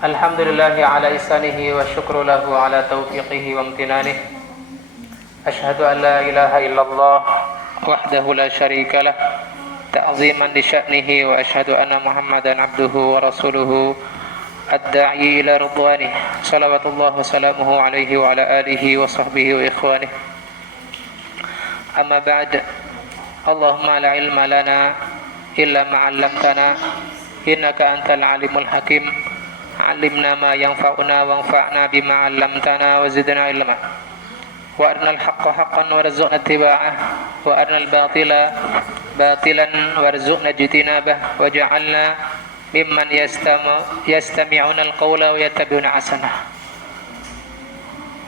الحمد لله على إحسانه والشكر له على توفيقه وامتنانه. أشهد أن لا إله إلا الله وحده لا شريك له تعظيما لشأنه، وأشهد أن محمدا عبده ورسوله الداعي إلى رضوانه، صلوات الله وسلامه عليه وعلى آله وصحبه وإخوانه. أما بعد، اللهم لا علم لنا إلا ما علمتنا إنك أنت العليم الحكيم. علمنا ما ينفعنا وانفعنا بما علمتنا وزدنا علما. وأرنا الحق حقا وارزقنا اتباعه، وأرنا الباطل باطلا وارزقنا اجتنابه، وجعلنا ممن يستمعون القول ويتبعون أحسنه،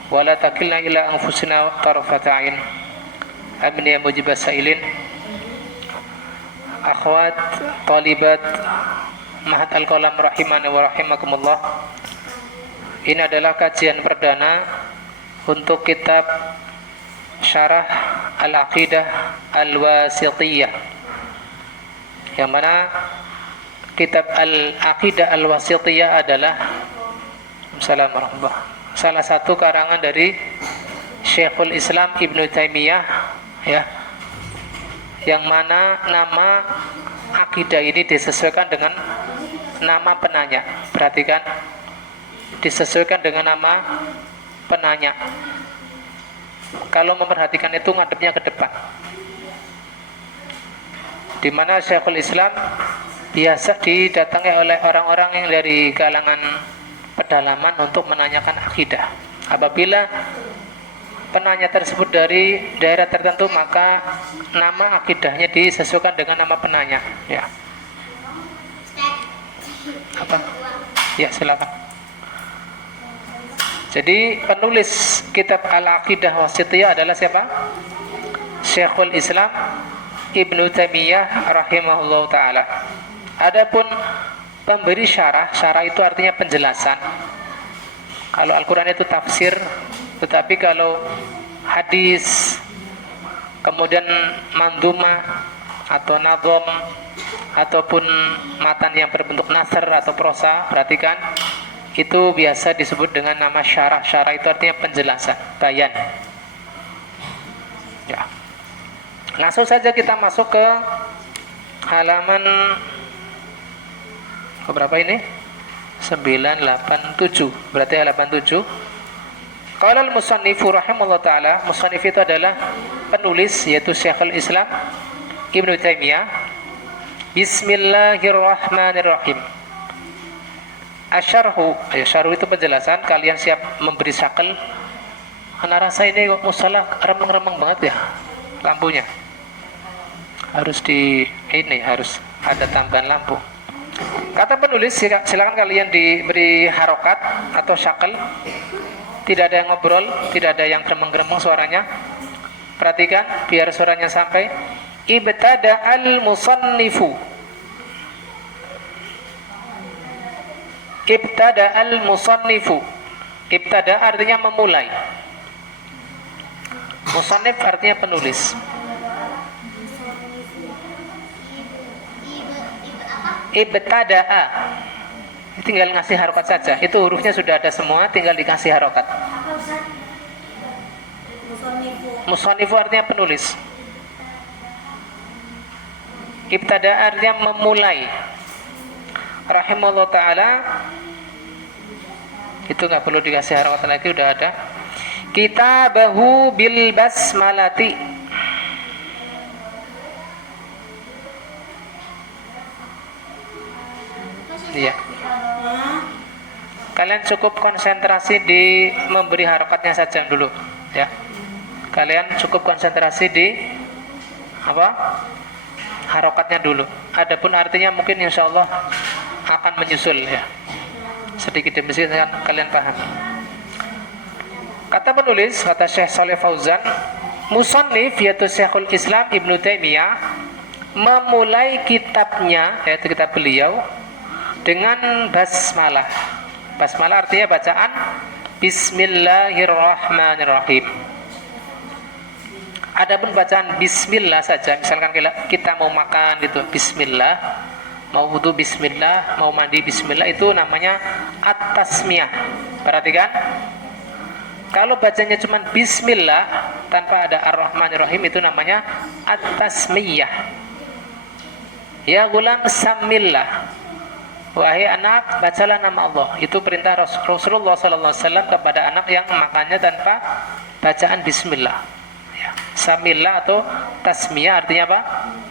ولا تكلنا إلى أنفسنا طرفة عين. Amin ya mujibas sailin. Akhwat, talibat Mahat Al-Qalam rahimani wa rahimakumullah. Ini adalah kajian perdana untuk kitab Syarah Al-Aqidah Al-Wasithiyah, yang mana kitab Al-Aqidah Al-Wasithiyah adalah salah satu karangan dari Syekhul Islam Ibnu Taimiyah, ya, yang mana nama akidah ini disesuaikan dengan nama penanya. Perhatikan, disesuaikan dengan nama penanya. Kalau memperhatikan itu ngadepnya ke depan, di mana Syekhul Islam biasa didatangi oleh orang-orang yang dari kalangan pedalaman untuk menanyakan akidah. Apabila penanya tersebut dari daerah tertentu, maka nama akidahnya disesuaikan dengan nama penanya. Ya. Apa? Ya, silakan. Jadi penulis kitab Al-Aqidah Wasithiyah adalah siapa? Syekhul Islam Ibnu Taimiyah rahimahullah taala. Adapun pemberi syarah itu artinya penjelasan. Kalau Al-Quran itu tafsir, tetapi kalau hadis, kemudian manduma atau nadhom, ataupun matan yang berbentuk nasr atau prosa, perhatikan, itu biasa disebut dengan nama syarah. Syarah itu artinya penjelasan, bayan. Ya. Langsung saja kita masuk ke halaman berapa ini? 987. Berarti halaman 7. Qala al-musannifu rahimahullah ta'ala. Musannif itu adalah penulis, yaitu Syekhul Islam Ibnu Taimiyah. Bismillahirrahmanirrahim. Asyarhu itu penjelasan. Kalian siap memberi syakal? Ana rasa ini kok musalah remeng-remeng banget ya lampunya. Harus harus ada tambahan lampu. Kata penulis, silakan kalian diberi harokat atau syakal. Tidak ada yang ngobrol, tidak ada yang gremeng-gremeng suaranya. Perhatikan biar suaranya sampai. Ibtada al-musannifu. Ibtada al-musannifu. Ibtada artinya memulai. Musannif artinya penulis. Ibtada'a, tinggal ngasih harokat saja. Itu hurufnya sudah ada semua, tinggal dikasih harokat. Musannifu artinya penulis. Ibtada'a artinya memulai. Rahimahullah ta'ala, itu nggak perlu dikasih harokat lagi, udah ada. Kitabahu bil basmalati. Iya. Kalian cukup konsentrasi di memberi harokatnya saja dulu, ya. Kalian cukup konsentrasi di harokatnya dulu. Adapun artinya mungkin insya Allah akan menyusul, ya. Sedikit demi sedikit kalian paham. Kata penulis, kata Syekh Shalih Fauzan, musannif yaitu Syekhul Islam Ibnu Taimiyah memulai kitabnya, yaitu kitab beliau, dengan basmalah. Basmalah artinya bacaan Bismillahirrahmanirrahim. Adapun bacaan Bismillah saja, misalkan kita mau makan gitu, Bismillah, mau wudu bismillah, mau mandi bismillah, itu namanya at-tasmiyah. Perhatikan, kalau bacanya cuma bismillah tanpa ada ar-rahmanir-rahim, itu namanya at-tasmiyah. Ya gulam samillah, wahai anak bacalah nama Allah. Itu perintah Rasulullah SAW kepada anak yang makannya tanpa bacaan bismillah. Samillah atau tasmiyah artinya apa?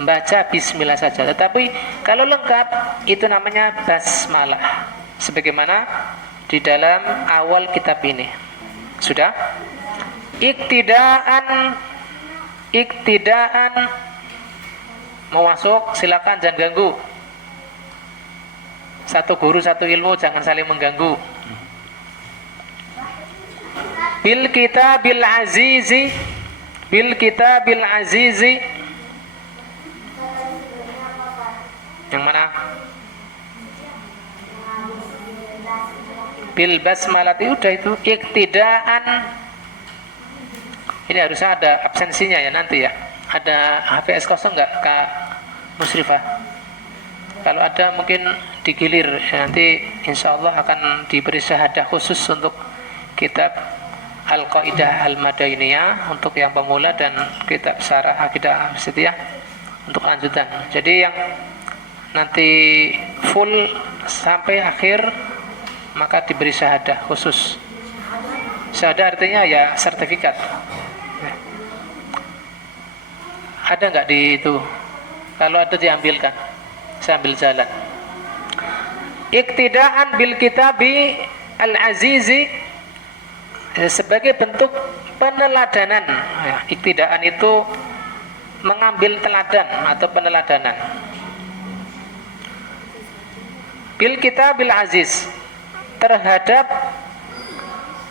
Baca bismillah saja. Tetapi kalau lengkap itu namanya basmalah, sebagaimana di dalam awal kitab ini. Sudah? Iktidaan mau masuk silakan, jangan ganggu. Satu guru satu ilmu, jangan saling mengganggu. Bil kitabil azizi. Yang mana? Bil basmalati, udah itu. Iktidaan, ini harusnya ada absensinya ya nanti ya. Ada HVS kosong nggak Kak Musrifah? Kalau ada mungkin digilir ya, nanti insya Allah akan diberi syahadah khusus untuk kitab Al-Qaidah Al-Madainiyah untuk yang pemula, dan kitab Syarah Aqidah Wasithiyah untuk lanjutan. Jadi yang nanti full sampai akhir maka diberi syahadah khusus. Syahadah artinya ya sertifikat. Ada nggak di itu? Kalau ada diambilkan, saya ambil jalan. Iktidaan bil kitabi al-azizi, sebagai bentuk peneladanan. Ya, iktidaan itu mengambil teladan atau peneladanan. Bil kitabil aziz, terhadap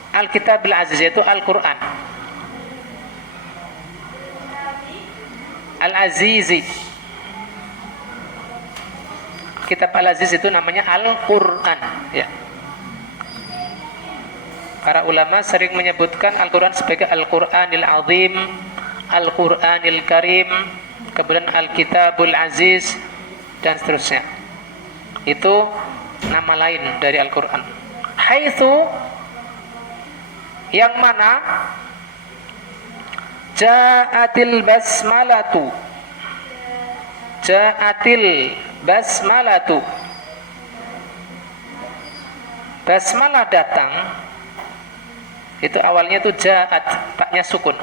al-kitabil aziz, yaitu Al-Quran. Al-Azizi, kitab Al-Aziz itu namanya Al-Quran ya. Para ulama sering menyebutkan Al-Quran sebagai Al-Quranil Azim, Al-Quranil Karim, kemudian Al-Kitabul Aziz, dan seterusnya. Itu nama lain dari Al-Quran. Haitsu, yang mana Ja'atil basmalatu, basmalah datang. Itu awalnya itu ja'at, taknya sukun.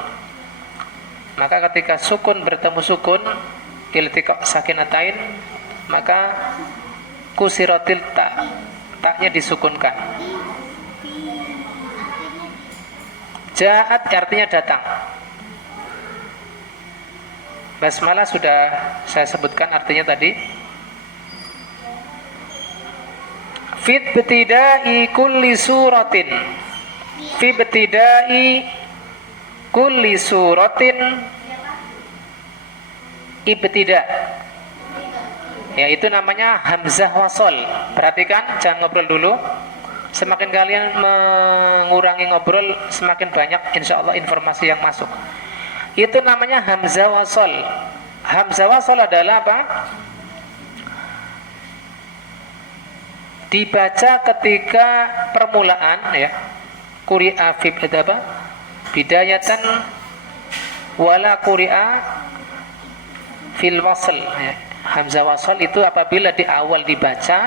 Maka ketika sukun bertemu sukun, iltiqa sakinatain, maka kusiratil ta, taknya disukunkan. Ja'at artinya datang. Basmalah sudah saya sebutkan artinya tadi. Fit ibtida'i kulli suratin, fi ibtida'i kulli suratin, ibtida, ya itu namanya hamzah wasol. Perhatikan, jangan ngobrol dulu. Semakin kalian mengurangi ngobrol, semakin banyak insya Allah informasi yang masuk. Itu namanya hamzah wasol. Hamzah wasol adalah apa? Dibaca ketika permulaan ya. Quri'a fi apa? Bidayatan wala quri'a fil wasl ya. Hamzah wasol itu apabila di awal dibaca,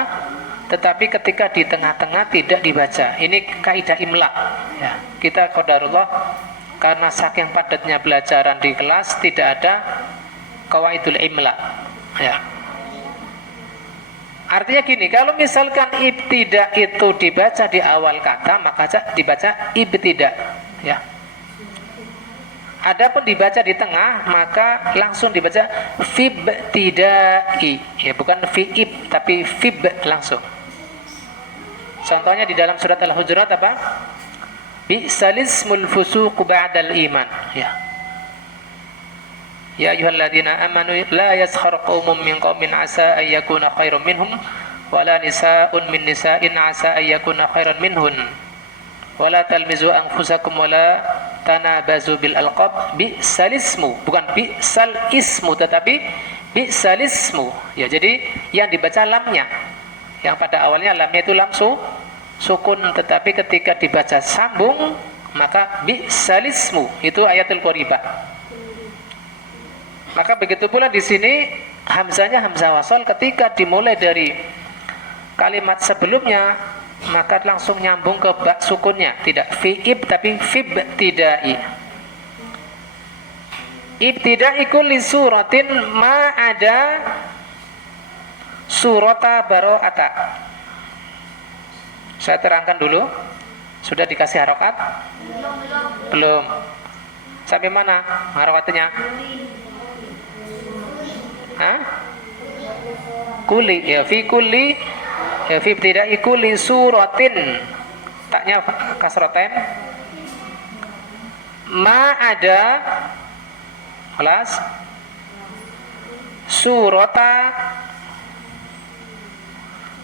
tetapi ketika di tengah-tengah tidak dibaca. Ini kaidah imla ya. Kita qadarullah karena saking padatnya pelajaran di kelas tidak ada qawaidul imla ya. Artinya gini, kalau misalkan ibtida itu dibaca di awal kata, maka dibaca ibtida ya. Adapun dibaca di tengah, maka langsung dibaca fibtidai ya, bukan fiib tapi fib langsung. Contohnya di dalam surat Al-Hujurat apa? Bi'salismul fusuqu ba'dal iman ya. Ya ayyuhalladzina amanu la yaskhar qaumun min qaumin asa ay yakuna khairum minhum wala nisaa'un min nisa'in asa ay yakuna khairan minhun wala talmizu anfusakum wala tanabazu bil alqab. Bi'salismu, bukan bi'sal ismu tetapi Bi'salismu. Ya, jadi yang dibaca lamnya. Yang pada awalnya lamnya itu lam sukun, tetapi ketika dibaca sambung maka bi'salismu. Itu ayatul qoribah. Maka begitu pula di sini hamzanya hamzah wasal ketika dimulai dari kalimat sebelumnya maka langsung nyambung ke ba sukunnya, tidak fi'ib tapi fibtidai. Ibtida'i kulli suratin ma ada surata baro'ata. Saya terangkan dulu. Sudah dikasih harokat? Belum. Sampai mana harokatnya? Hah? Kuli, ya fi kulli, ya fi ibtida'i kulli suratin. Taknya kasroten. Ma ada kelas surata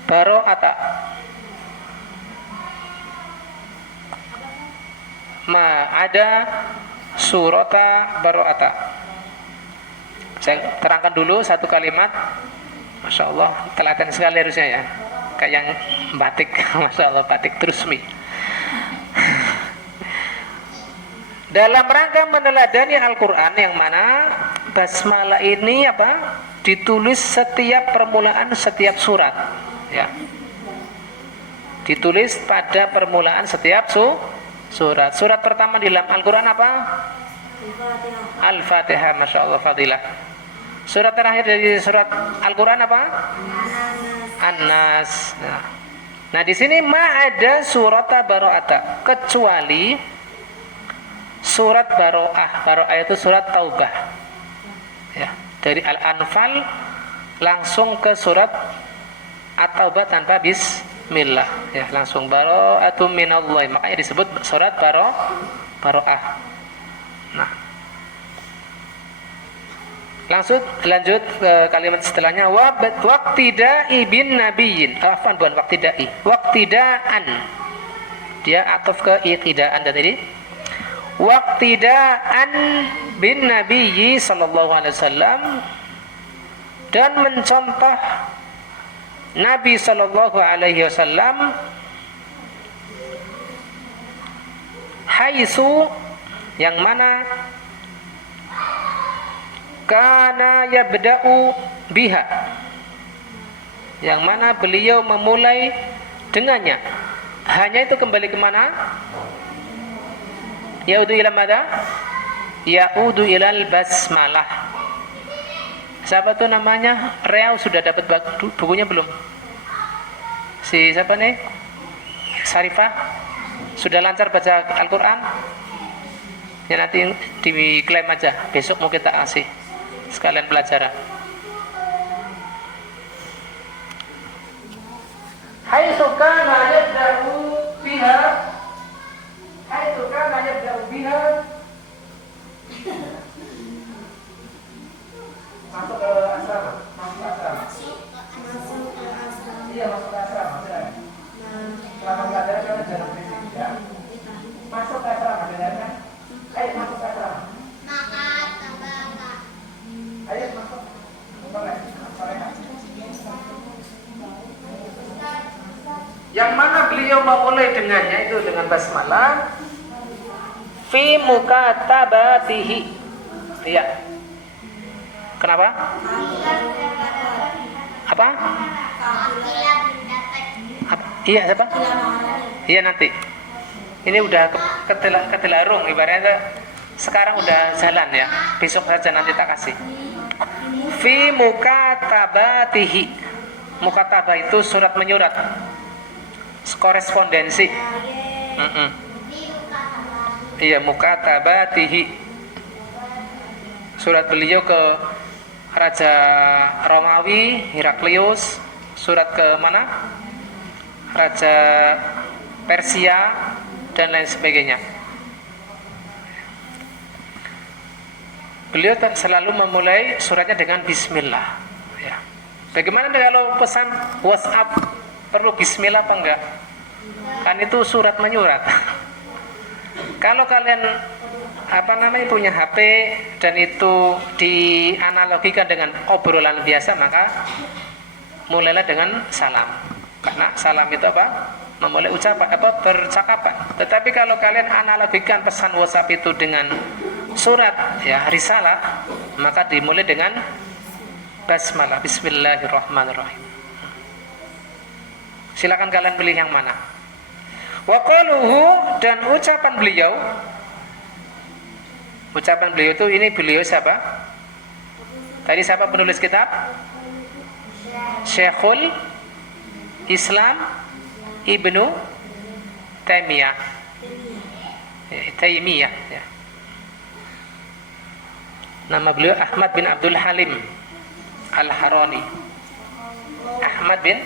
baro'ata. Ma ada surata baro'ata. Saya terangkan dulu satu kalimat. Masya Allah, telaten sekali harusnya ya. Kayak yang batik. Masya Allah, batik terus mi. Dalam rangka meneladani Al-Quran yang mana basmalah ini apa? Ditulis setiap permulaan setiap surat, ya. Ditulis pada permulaan setiap surat. Surat pertama di dalam Al-Quran apa? Al-Fatihah. Masya Allah, fadilah. Surat terakhir dari surat Al-Quran apa? An-Nas. Nah, di sini ma ada surata baro'ata, kecuali surat baro'ah. Baro'ah itu surat taubah, ya. Dari Al-Anfal langsung ke surat At-Taubah tanpa bismillah, ya, langsung baro'atu minallah. Makanya disebut surat baro'ah. Nah, lanjut ke kalimat setelahnya, waqtida'i bin nabiyyin. Afwan, bukan waqtida'i, waqtida'an. Dia ataf ke iqtida'an tadi. Waqtida'an bin nabiyyi sallallahu alaihi wasallam, dan mencontoh Nabi sallallahu alaihi wasallam, haitsu, yang mana kana yabda'u biha, yang mana beliau memulai dengannya. Hanya itu kembali kemana? Yaudu ila mada? Yaudu ilal basmalah. Siapa tuh namanya? Reau sudah dapat bukunya belum? Si siapa nih? Sarifah? Sudah lancar baca Al-Quran? Ya, nanti diklaim aja. Besok mau kita kasih sekalian pelajaran. Haitsu kana yabda'u biha, haitsu kana yabda'u biha. Masuk ke asrama, masuk ke asrama. Iya, masuk ke asrama. Selama pelajaran kita jangan berisik, ya. Masuk ke asrama, dengarkan. Ayo masuk ke asrama. Ayo masuk. Yang mana beliau memulai dengannya itu dengan basmalah fi mukatabatihi. Iya. Kenapa? Apa? Iya, siapa? Iya, nanti. Ini udah ketelarung, ibaratnya sekarang udah jalan ya. Besok saja nanti tak kasih. Fi mukatabatihi. Mukatabah itu surat menyurat, korespondensi. Iya, mukatabatihi. Surat beliau ke Raja Romawi Heraklius. Surat ke mana? Raja Persia dan lain sebagainya. Beliau selalu memulai suratnya dengan bismillah, ya. Bagaimana kalau pesan WhatsApp, perlu bismillah apa enggak? Kan itu surat menyurat. Kalau kalian punya HP dan itu dianalogikan dengan obrolan biasa, maka mulailah dengan salam. Karena salam itu apa? Memulai ucapan atau percakapan. Tetapi kalau kalian analogikan pesan WhatsApp itu dengan surat, ya, risalah, maka dimulai dengan basmalah, bismillahirrahmanirrahim. Silakan kalian pilih yang mana. Wa qaluhu, dan ucapan beliau itu, ini beliau siapa? Tadi siapa penulis kitab? Syekhul Islam Ibnu Taimiyah. Ya. Nama beliau Ahmad bin Abdul Halim Al-Harani. Ahmad bin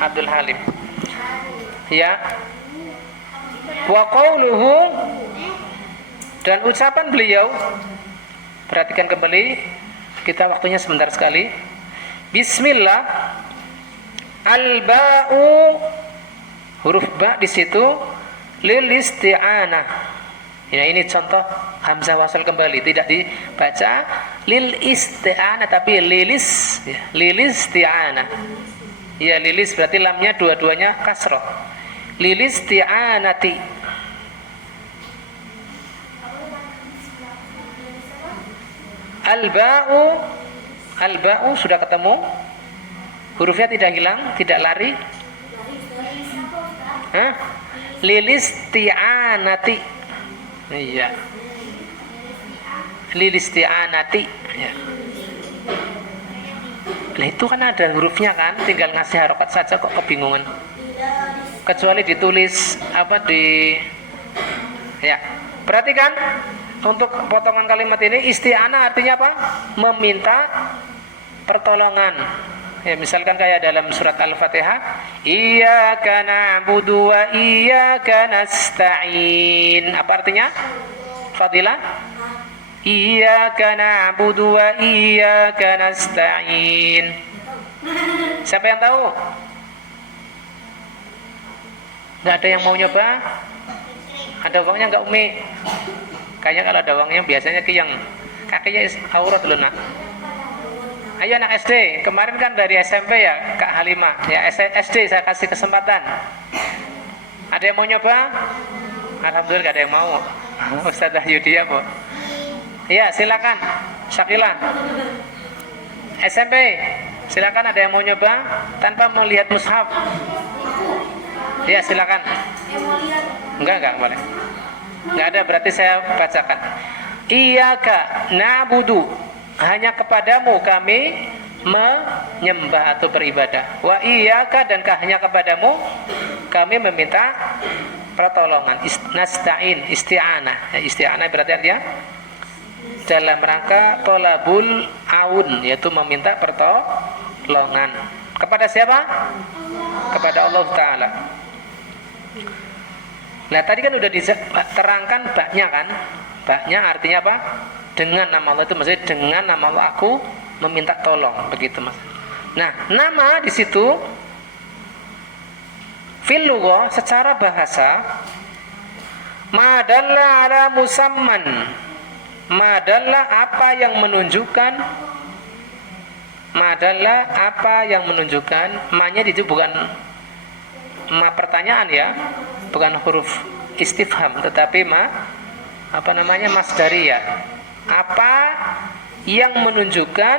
Abdul Halim. Ya. Wa qauluhu, dan ucapan beliau, perhatikan kembali, kita waktunya sebentar sekali. Bismillah, al-ba'u, huruf ba di situ lil isti'anah. Ya, ini contoh hamzah wasal kembali, tidak dibaca lil isti'anah tapi lilis, ya, lilis isti'anah. Ya, lilis berarti lamnya dua-duanya kasroh. Lilis isti'anati. Al-ba'u sudah ketemu, hurufnya tidak hilang, tidak lari. Lilisti'anati. Iya. Lilisti'anati. Ya. Lah itu kan ada hurufnya kan, tinggal ngasih harokat saja, kok kebingungan. Kecuali ditulis ya. Perhatikan untuk potongan kalimat ini, isti'anah artinya apa? Meminta pertolongan. Ya, misalkan kayak dalam surat Al-Fatihah, iyyaka na'budu wa iyyaka nasta'in. Apa artinya? Fadilah? Iyyaka na'budu wa iyyaka nasta'in. Siapa yang tahu? Nggak ada yang mau nyoba? Ada uangnya nggak, Umi? Kayaknya kalau ada uangnya biasanya yang kakinya aurat dulu, nak. Ayo anak SD, kemarin kan dari SMP ya, Kak Halimah. Ya SD saya kasih kesempatan. Ada yang mau nyoba? Alhamdulillah gak ada yang mau. Ustazah Yudia, Bu. Ya, silakan. Syakila. SMP, silakan, ada yang mau nyoba tanpa melihat mushaf. Ya, silakan. Enggak boleh. Enggak ada, berarti saya bacakan. Iyyaka na'budu, hanya kepadamu kami menyembah atau beribadah. Wa iyyaka, dan hanya kepadamu kami meminta pertolongan. Nasta'in, isti'anah. Isti'anah berarti artinya dalam rangka tolabul aun, yaitu meminta pertolongan. Kepada siapa? Kepada Allah Ta'ala. Nah, tadi kan udah diterangkan baknya kan? Baknya artinya apa? Dengan nama Allah, itu maksudnya dengan nama Allah aku meminta tolong, begitu Mas. Nah, nama di situ fil lughah secara bahasa madalla ala musamman. Madalla apa yang menunjukkan, madalla apa yang menunjukkan, ma-nya itu bukan ma pertanyaan ya, bukan huruf istifham, tetapi masdariyah. Apa yang menunjukkan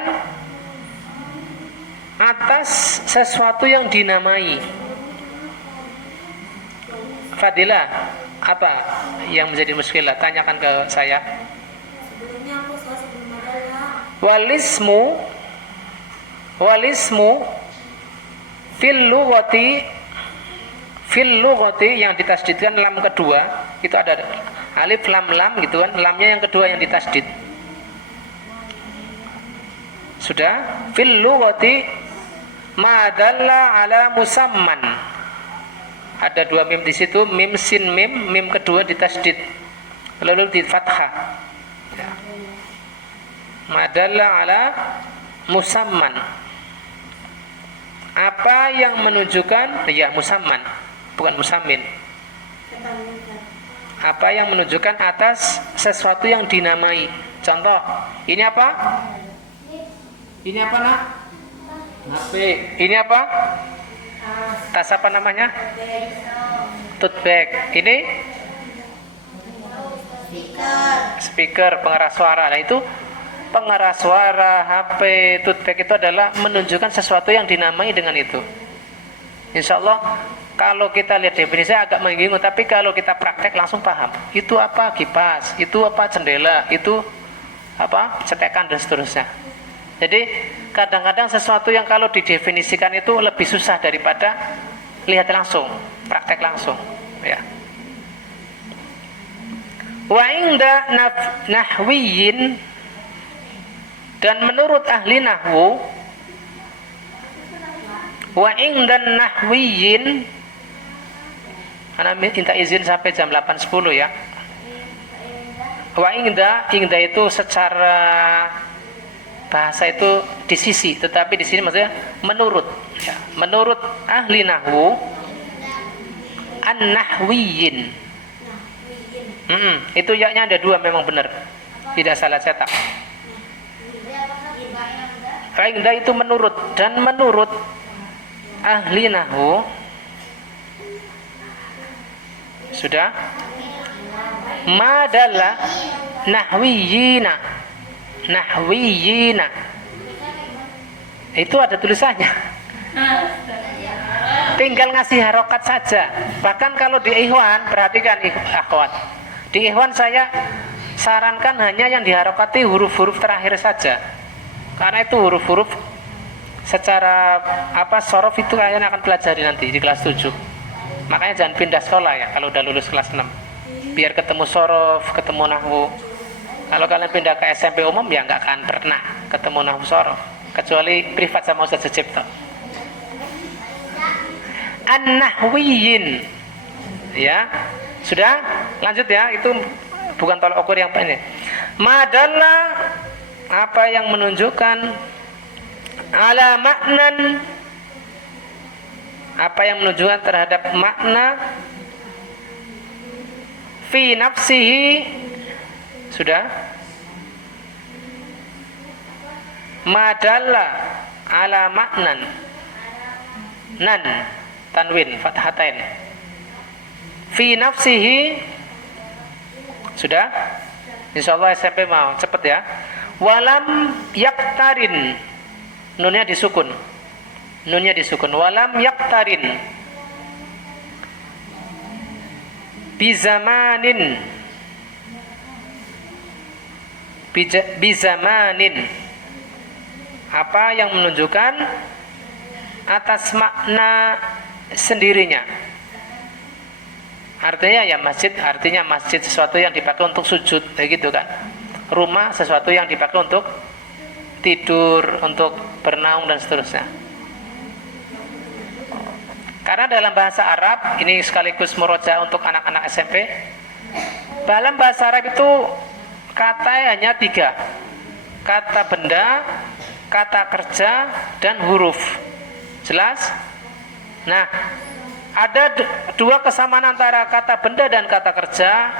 atas sesuatu yang dinamai. Fadilah, apa yang menjadi muskilah? Tanyakan ke saya. Walismu fil lughati yang ditasdidkan lam kedua, itu ada alif lam gitu kan, lamnya yang kedua yang ditasdid. Sudah, fil lughati madalla ala musamman. Ada dua mim di situ, mim sin mim kedua ditasdid, lalu di fathah. Ya. Madalla ala musamman. Apa yang menunjukkan, ya musamman, bukan musammin. Apa yang menunjukkan atas sesuatu yang dinamai. Contoh, ini apa? Ini apa nak? HP. Ini apa? Tas apa namanya? Tote bag. Ini? Speaker, pengeras suara. Nah itu pengeras suara, HP, tote bag itu adalah menunjukkan sesuatu yang dinamai dengan itu. Insya Allah kalau kita lihat definisi agak membingungkan, tapi kalau kita praktek langsung paham. Itu apa? Kipas. Itu apa? Jendela. Itu apa? Cetekan dan seterusnya. Jadi kadang-kadang sesuatu yang kalau didefinisikan itu lebih susah daripada lihat langsung, praktek langsung. Ya. Wa inda nahwiyin, dan menurut ahli nahwu, wa indan nahwiyin, ana minta izin sampai jam 8.10 ya. Wa inda itu secara bahasa itu di sisi, tetapi di sini maksudnya menurut ya. Menurut ahli nahwu an-nahwiyin. Itu ya-nya ada dua, memang benar. Tidak salah cetak. Inda itu menurut, dan menurut ahli nahwu sudah madalla nahwiyina, itu ada tulisannya, tinggal ngasih harokat saja. Bahkan kalau di Ikhwan, perhatikan akhwat, di Ikhwan saya sarankan hanya yang diharokati huruf-huruf terakhir saja, karena itu huruf-huruf secara sorof itu kalian akan pelajari nanti di kelas 7. Makanya jangan pindah sekolah ya kalau udah lulus kelas 6, biar ketemu sorof, ketemu nahwu. Kalau kalian pindah ke SMP umum ya nggak akan pernah ketemu nahwu sorof, kecuali privat sama Ustaz Sucipto. An-nahwiyin ya, sudah lanjut ya, itu bukan tolak ukur yang pendek. Madalla, apa yang menunjukkan, ala maknan, apa yang menunjukkan terhadap makna, fi nafsihi, sudah, madalla ala maknan, nan tanwin fathatain, fi nafsihi, sudah. Insyaallah SMP mau cepet ya. Walam yaktarin, nunnya disukun, walam yaktarin bizamanin, apa yang menunjukkan atas makna sendirinya. Artinya ya masjid, artinya masjid sesuatu yang dipakai untuk sujud, begitu kan. Rumah sesuatu yang dipakai untuk tidur, untuk bernaung dan seterusnya. Karena dalam bahasa Arab, ini sekaligus murojaah untuk anak-anak SMP. Dalam bahasa Arab itu kata hanya 3. Kata benda, kata kerja, dan huruf. Jelas? Nah, ada 2 kesamaan antara kata benda dan kata kerja,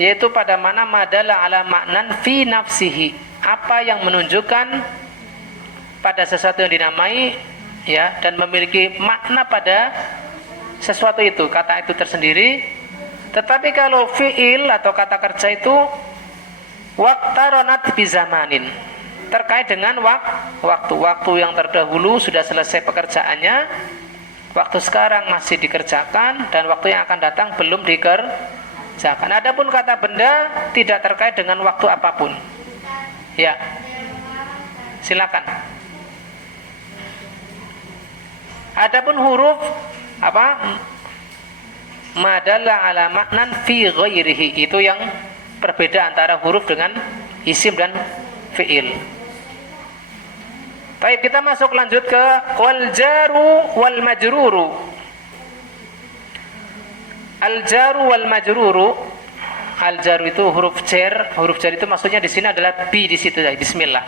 yaitu pada mana madalla ala maknan fi nafsihi, apa yang menunjukkan pada sesuatu yang dinamai ya, dan memiliki makna pada sesuatu itu, kata itu tersendiri. Tetapi kalau fi'il atau kata kerja itu waqtaronat bizamanin, terkait dengan waktu yang terdahulu sudah selesai pekerjaannya, waktu sekarang masih dikerjakan, dan waktu yang akan datang belum dikerjakan. Adapun kata benda tidak terkait dengan waktu apapun. Ya, silakan. Adapun huruf madalla ala maknan fi ghairihi, itu yang berbeda antara huruf dengan isim dan fi'il. Baik, kita masuk lanjut ke wal jaru wal majruru. Al jaru wal majruru. Al jaru itu huruf jar. Huruf jar itu maksudnya di sini adalah bi di situ ya. Bismillah.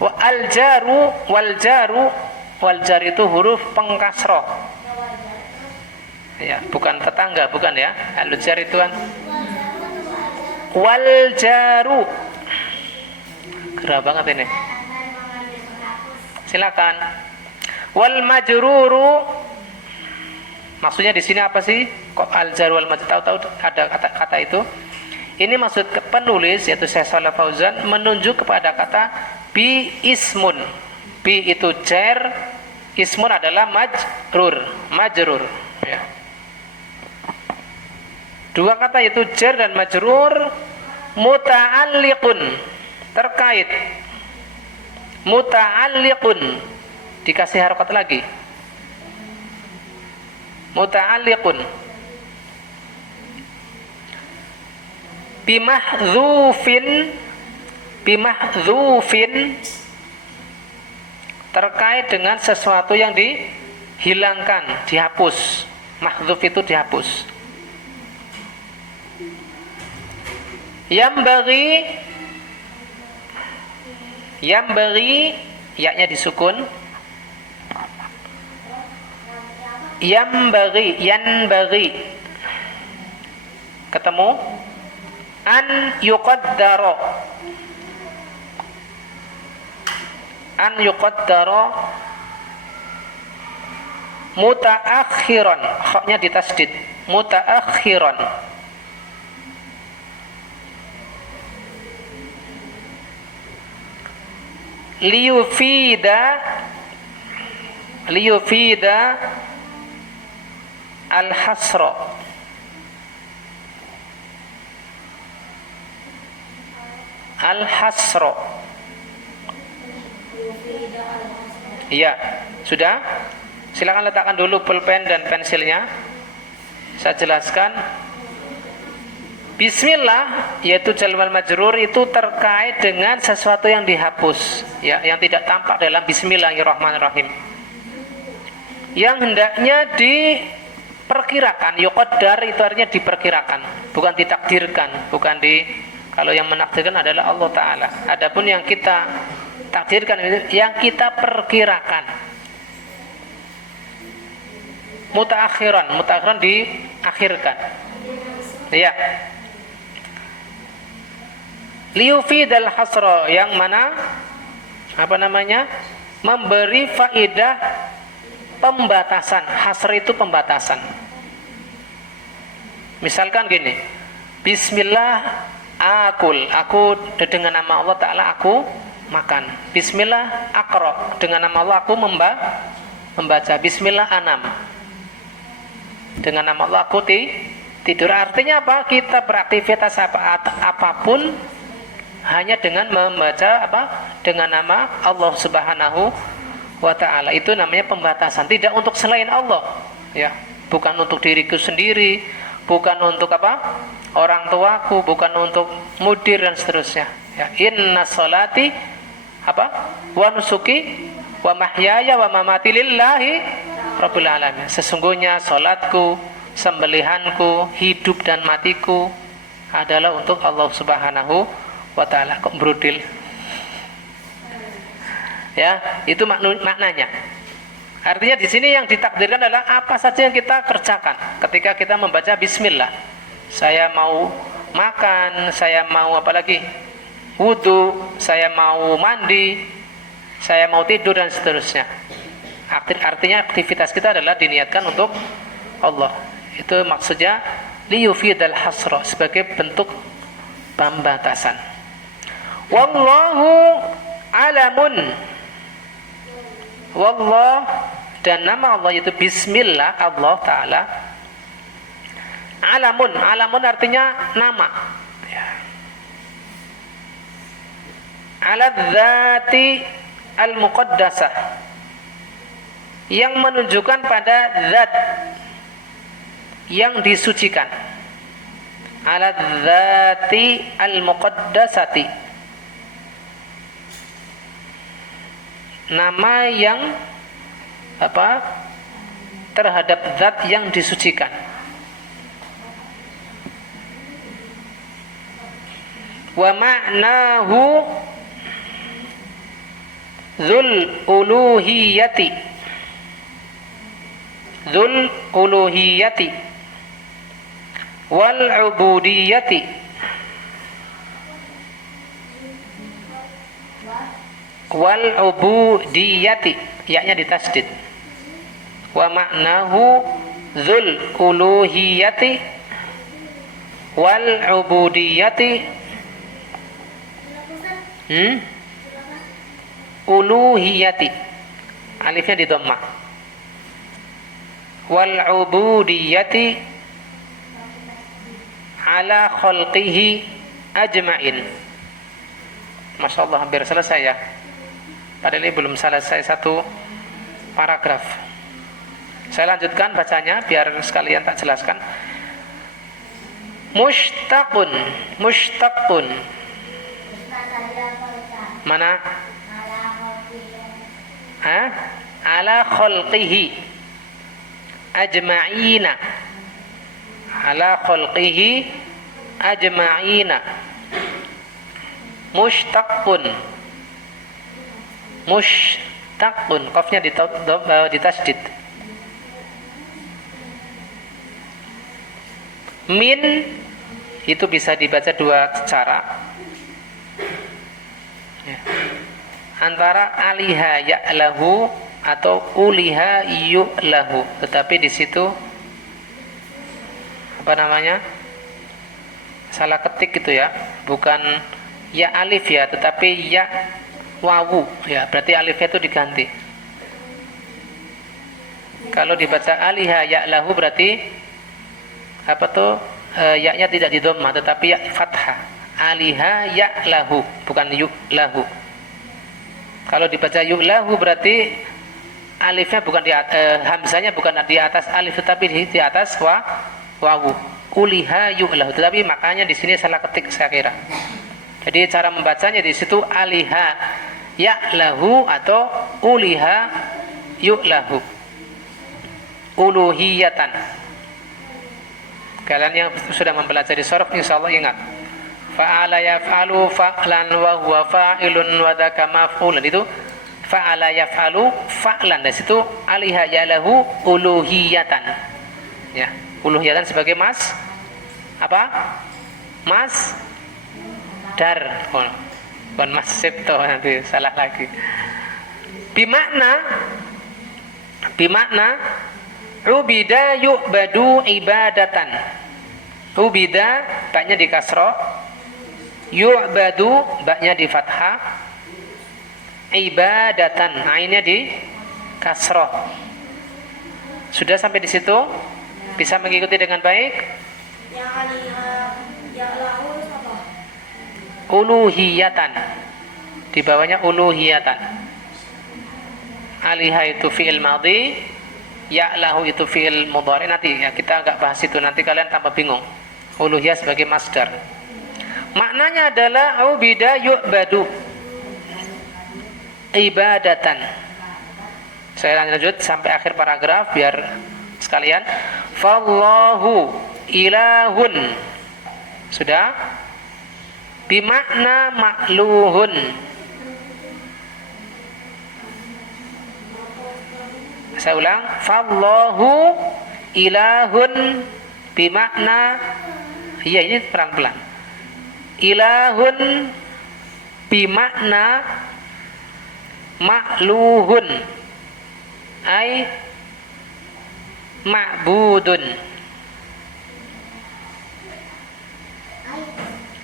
Wa al jaru wal jaru. Wal jar itu huruf pengkasroh. Ya, bukan tetangga, bukan ya. Al jar itu kan Wal jaru. Gerah banget ini. Silakan. Wal majruru. Maksudnya di sini apa sih? Kok al jar wal majrur? Tahu ada kata itu? Ini maksud penulis yaitu Syekh Shalih Fauzan menunjuk kepada kata bi ismun. Bi itu jar, ismun adalah majrur, ya. Dua kata yaitu jar dan majrur muta'alliqun, terkait. Muta'alliqun dikasih harokat lagi. Muta'alliqun bimahdzufin terkait dengan sesuatu yang dihilangkan, dihapus. Mahdzuf itu dihapus. Yambaghi ya-nya disukun. Yanbaghi ketemu an yuqaddara mutaakhiran, kha-nya ditasdid, mutaakhiran. liyufida al-hasra, iya, sudah. Silakan letakkan dulu pulpen dan pensilnya. Saya jelaskan. Bismillah yaitu jar wal majrur itu terkait dengan sesuatu yang dihapus, ya, yang tidak tampak dalam Bismillahirrahmanirrahim, yang hendaknya diperkirakan. Yuqaddar itu artinya diperkirakan, bukan ditakdirkan, bukan kalau yang menakdirkan adalah Allah Ta'ala. Adapun yang kita takdirkan itu yang kita perkirakan. Mutaakhiran diakhirkan, ya. Liyufidal hasra, yang mana memberi faedah pembatasan. Hasr itu pembatasan. Misalkan gini, Bismillah aku dengan nama Allah Ta'ala aku makan. Bismillah aqra, dengan nama Allah aku membaca. Bismillah anam, dengan nama Allah aku tidur. Artinya apa? Kita beraktivitas apapun hanya dengan membaca dengan nama Allah Subhanahu wa Ta'ala. Itu namanya pembatasan, tidak untuk selain Allah, ya. Bukan untuk diriku sendiri, bukan untuk orang tuaku, bukan untuk mudir dan seterusnya, ya. Inna sholati wa nusuki wa mahyaya wa mamati lillahi rabbil alamin. Sesungguhnya salatku, sembelihanku, hidup dan matiku adalah untuk Allah Subhanahu wa Ta'ala. Kok brudil? Ya, itu maknanya. Artinya di sini yang ditakdirkan adalah apa saja yang kita kerjakan ketika kita membaca bismillah. Saya mau makan, saya mau wudu, saya mau mandi, saya mau tidur dan seterusnya. Artinya aktivitas kita adalah diniatkan untuk Allah. Itu maksudnya liyufidal hasra, sebagai bentuk pembatasan. Wallahu alamun. Wallah, dan nama Allah itu bismillah, Allah Ta'ala. Alamun artinya nama, ya. Ala dzati al-muqaddasah, yang menunjukkan pada zat yang disucikan. Ala dzati al-muqaddasati, nama yang terhadap zat yang disucikan. Wa ma'nahu dzul uluhiyati wal ubudiyati wal ubudiyati, ya-nya ditasdid. Wa ma'nahu dzul uluhiyati wal ubudiyati uluhiyati, alifnya di dhammah. Wal ubudiyati ala khalqihi ajma'in. Masya Allah, hampir selesai ya. Padahal ini belum selesai satu paragraf. Saya lanjutkan bacanya biar sekalian tak jelaskan. Mushtaqun, mushtaqun. Mana? Ala khalqihi ajma'ina. Ala khalqihi ajma'ina. Mushtaqun, mushtaqun, qafnya ditasdid. Min itu bisa dibaca dua cara ya. Antara aliha ya'lahu atau uliha yu'lahu, tetapi di situ apa namanya, salah ketik gitu ya, bukan ya alif ya, tetapi ya wawu ya, berarti alifnya itu diganti. Kalau dibaca aliha ya'lahu berarti apa tuh, ya-nya tidak di dhammah tetapi ya fathah. Aliha ya'lahu, bukan yu'lahu. Kalau dibaca yu'lahu berarti alifnya bukan di hamzanya bukan di atas alif tetapi di atas wawu. Uliha yu'lahu, tetapi makanya di sini salah ketik saya kira. Jadi cara membacanya di situ aliha ya'lahu atau uliha yu'lahu. Uluhiyatan. Kalian yang sudah mempelajari sharaf insyaallah ingat. Fa'ala yaf'alu fa'lan wa huwa fa'ilun wa dzaka maf'ulan, itu fa'ala yaf'alu fa'lan, dari situ aliha ya'lahu uluhiyatan. Ya, uluhiyatan sebagai mas apa? Mas dar. Bukan mas sipto, nanti salah lagi. Bimakna ubida yu'badu ibadatan. Ubida baknya di kasroh, yu'badu baknya di fathah, ibadatan ainnya di kasroh. Sudah sampai di situ? Bisa mengikuti dengan baik? Uluhiyatan. Di bawahnya uluhiyatan. Aliha itu fi'il madhi, ya'lahu itu fi'il mudhari. Nanti ya kita enggak bahas itu, nanti kalian tambah bingung. Uluhiyah sebagai masdar. Maknanya adalah ubida yu'badu ibadatan. Saya lanjut sampai akhir paragraf biar sekalian. Fallahu ilahun. Sudah? Bimakna ma'luhun. Saya ulang. Fallahu ilahun bimakna, iya ini pelan-pelan. Ilahun bimakna ma'luhun ay ma'budun.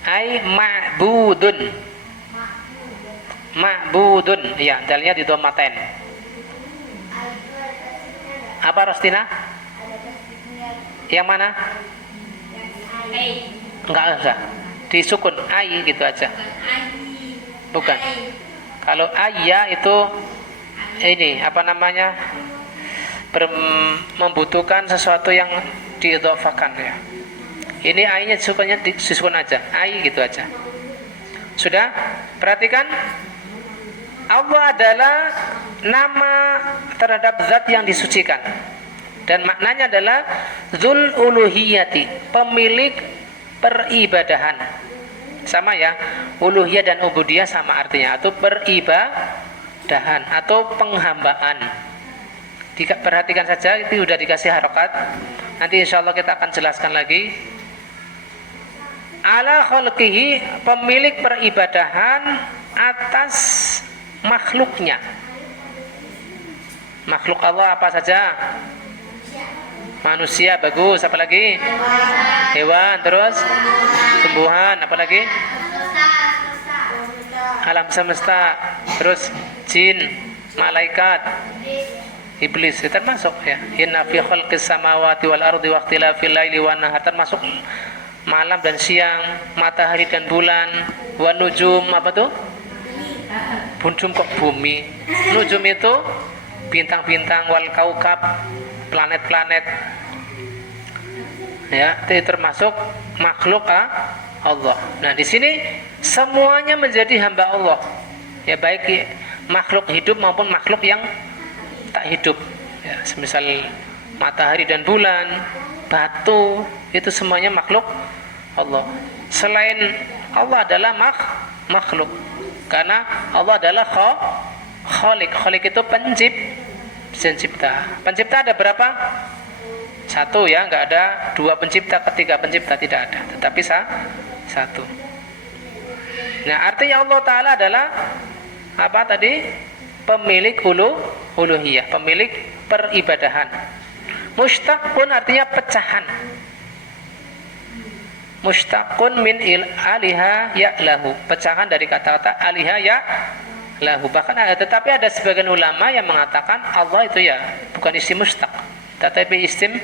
Ay ma'budun. Ma'budun. Ya, dalnya di dhammatain. Apa Rostina? Yang mana? Enggak usah. Disukun ai gitu aja. Bukan. Kalau ayya itu ini apa namanya? Membutuhkan sesuatu yang diidhafakan ya. Ini ai-nya disukun aja. Ai gitu aja. Sudah? Perhatikan. Allah adalah nama terhadap zat yang disucikan, dan maknanya adalah Dzul uluhiyati, pemilik peribadahan. Sama ya, uluhiyah dan ubudiyah sama artinya, atau peribadahan atau penghambaan. Perhatikan saja, itu sudah dikasih harokat. Nanti insya Allah kita akan jelaskan lagi. Ala khalqihi, pemilik peribadahan atas makhluknya. Makhluk Allah apa saja? Manusia, bagus. Apa lagi? Hewan. Terus tumbuhan. Apa lagi? Alam semesta. Terus jin, malaikat, iblis. Itu termasuk ya. Inna fi khalqis samawati wal ardi wa ikhtilafil laili wan nahar, termasuk malam dan siang, matahari dan bulan, wan nujum. Apa tuh? Nujum kok bumi. Nujum itu bintang-bintang, wal kaukab, planet-planet. Ya, itu termasuk makhluk Allah. Nah, di sini semuanya menjadi hamba Allah. Ya, baik makhluk hidup maupun makhluk yang tak hidup. Ya, semisal matahari dan bulan, batu, itu semuanya makhluk Allah. Selain Allah adalah makhluk. Karena Allah adalah Khalik. Khalik itu pencipta. Pencipta ada berapa? Satu ya, nggak ada dua pencipta, ketiga pencipta, tidak ada. Tetapi satu. Nah, artinya Allah Ta'ala adalah apa tadi? Pemilik uluhiyah, pemilik peribadahan. Mushtaqun artinya pecahan. Mushtaqun min aliha ya'lahu, pecahan dari kata-kata aliha ya'lahu. Bahkan tetapi ada sebagian ulama yang mengatakan Allah itu ya bukan isim mushtaq, tetapi isim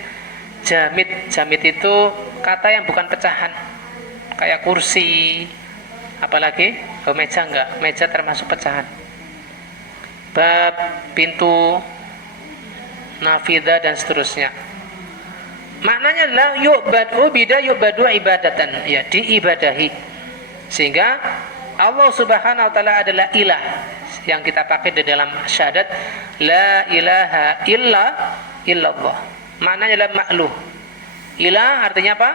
jamid. Jamid itu kata yang bukan pecahan, kayak kursi, apalagi meja. Enggak, meja termasuk pecahan. Bab, pintu, nafidah dan seterusnya. Maknanya adalah yu'badu ibadatan, ya, diibadahi. Sehingga Allah Subhanahu wa taala adalah ilah yang kita pakai di dalam syahadat la ilaha illallah. Maknanya adalah makluh. Ilah artinya apa?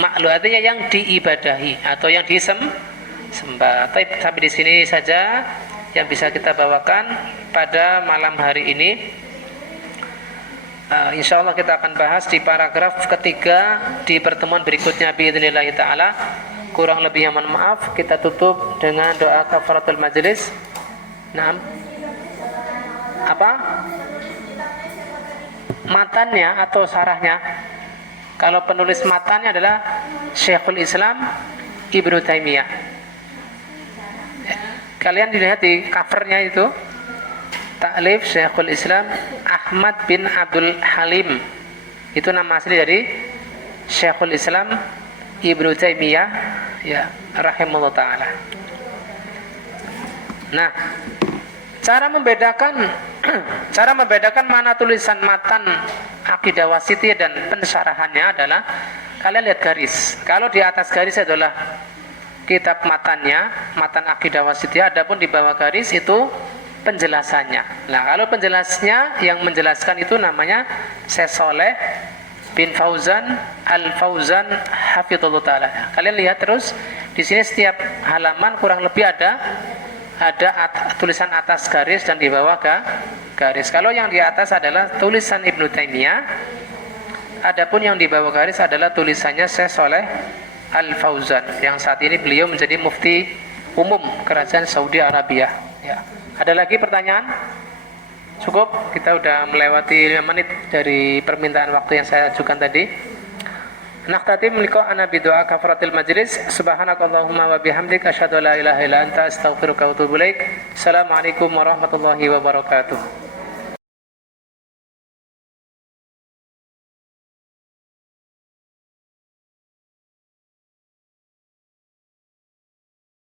Makluh artinya yang diibadahi atau yang disembah. Sampai di sini saja yang bisa kita bawakan pada malam hari ini. Insya Allah kita akan bahas di paragraf ketiga di pertemuan berikutnya biidznillah ta'ala. Kurang lebih mohon maaf. Kita tutup dengan doa kafaratul majelis. Nah, apa? Matannya atau sarahnya? Kalau penulis matannya adalah Syekhul Islam Ibnu Taimiyah. Kalian dilihat di covernya itu, Ta'lif Syekhul Islam Ahmad bin Abdul Halim. Itu nama asli dari Syekhul Islam Ibnu Taimiyah, ya, rahimahullah ta'ala. Nah, cara membedakan mana tulisan matan akidah wasitiyah dan pensyarahannya adalah kalian lihat garis. Kalau di atas garis adalah kitab matannya, matan akidah wasitiyah, adapun di bawah garis itu penjelasannya. Nah, kalau penjelasnya yang menjelaskan itu namanya Syekh Shaleh bin Fauzan Al-Fauzan hafizallahu taala. Kalian lihat terus di sini setiap halaman kurang lebih ada tulisan atas garis dan di bawah garis. Kalau yang di atas adalah tulisan Ibnu Taimiyah, adapun yang di bawah garis adalah tulisannya Syekh Shaleh Al-Fauzan yang saat ini beliau menjadi mufti umum kerajaan Saudi Arabia. Ya. Ada lagi pertanyaan? Cukup? Kita udah melewati 5 menit dari permintaan waktu yang saya ajukan tadi. Naqtatim liqa'ana bidu'a kafaratil majlis. Subhanakallahumma wa bihamdika asyhadu an la ilaha illa anta astaghfiruka wa atubu ilaik. Assalamualaikum warahmatullahi wabarakatuh.